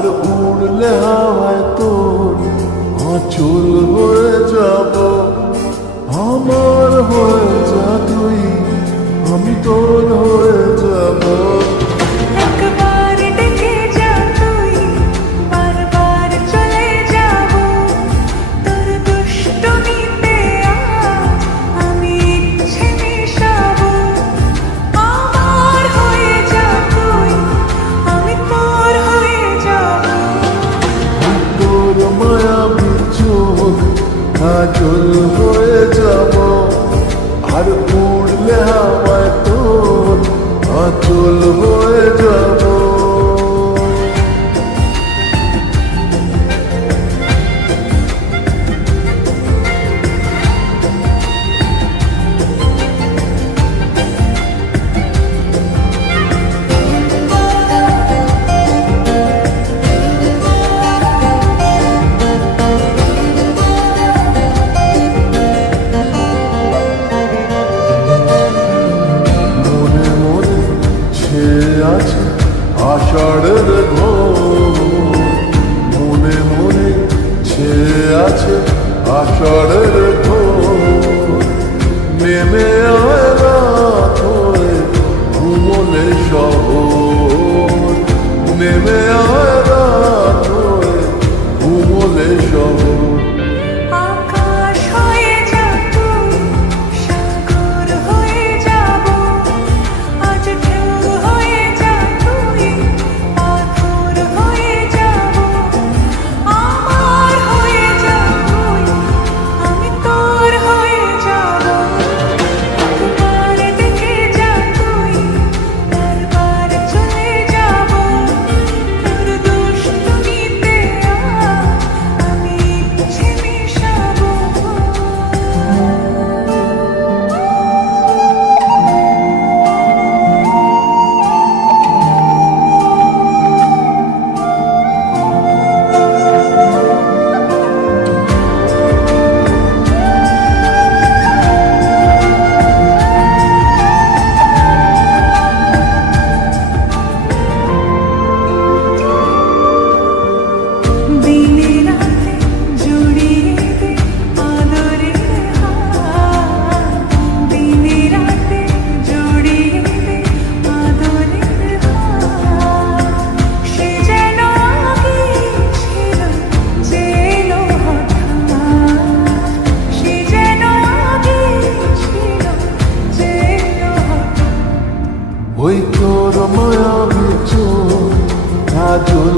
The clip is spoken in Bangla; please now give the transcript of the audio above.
আর উড়লে হাওয়ায় তোর আঁচল হয়ে যাব। আমার হয়ে যা তুই, আমি তোর হয়ে যাব। একবার ডেকে যা তুই, বারবার চলে যাব। তোর দুষ্টুমিতে আমি ইচ্ছে মিশাবো। আমার হয়ে যা তুই, আমি তোর হয়ে যাব। তোর মায়াবী চোখ কাজল হয়ে যাব। আর উড়লে হাওয়ায় তোর আঁচল হয়ে যাব। মনে মনে ছেয়ে আছে আষাঢ়ের ঘোর। মনে মনে ছেয়ে আছে আষাঢ়ের ঘোর। নেমে আয় রাত হয়ে ঘুমলে শহর। নেমে আয় রাত হয়ে ঘুমলে শহর। আকাশ হয়ে যা তুই, সাগর হয়ে যাব। আজ ঢেউ হয়ে যা তুই, পাথর হয়ে যাব। আমার হয়ে যা তুই, আমি তোর হয়ে যাব। একবার ডেকে যা তুই, বারবার চলে যাব। তোর দুষ্টুমিতে আমি ইচ্ছে মিশাবো। দিনে রাতে জড়িয়ে দে আদরের হাত। দিনে রাতে জড়িয়ে দে আদরের হাত। সে যেন আগে ছিল, যে এলো হঠাৎ। সে যেন আগে ছিল, যে এলো হঠাৎ। ওই তোর মায়াবী চোখ কাজল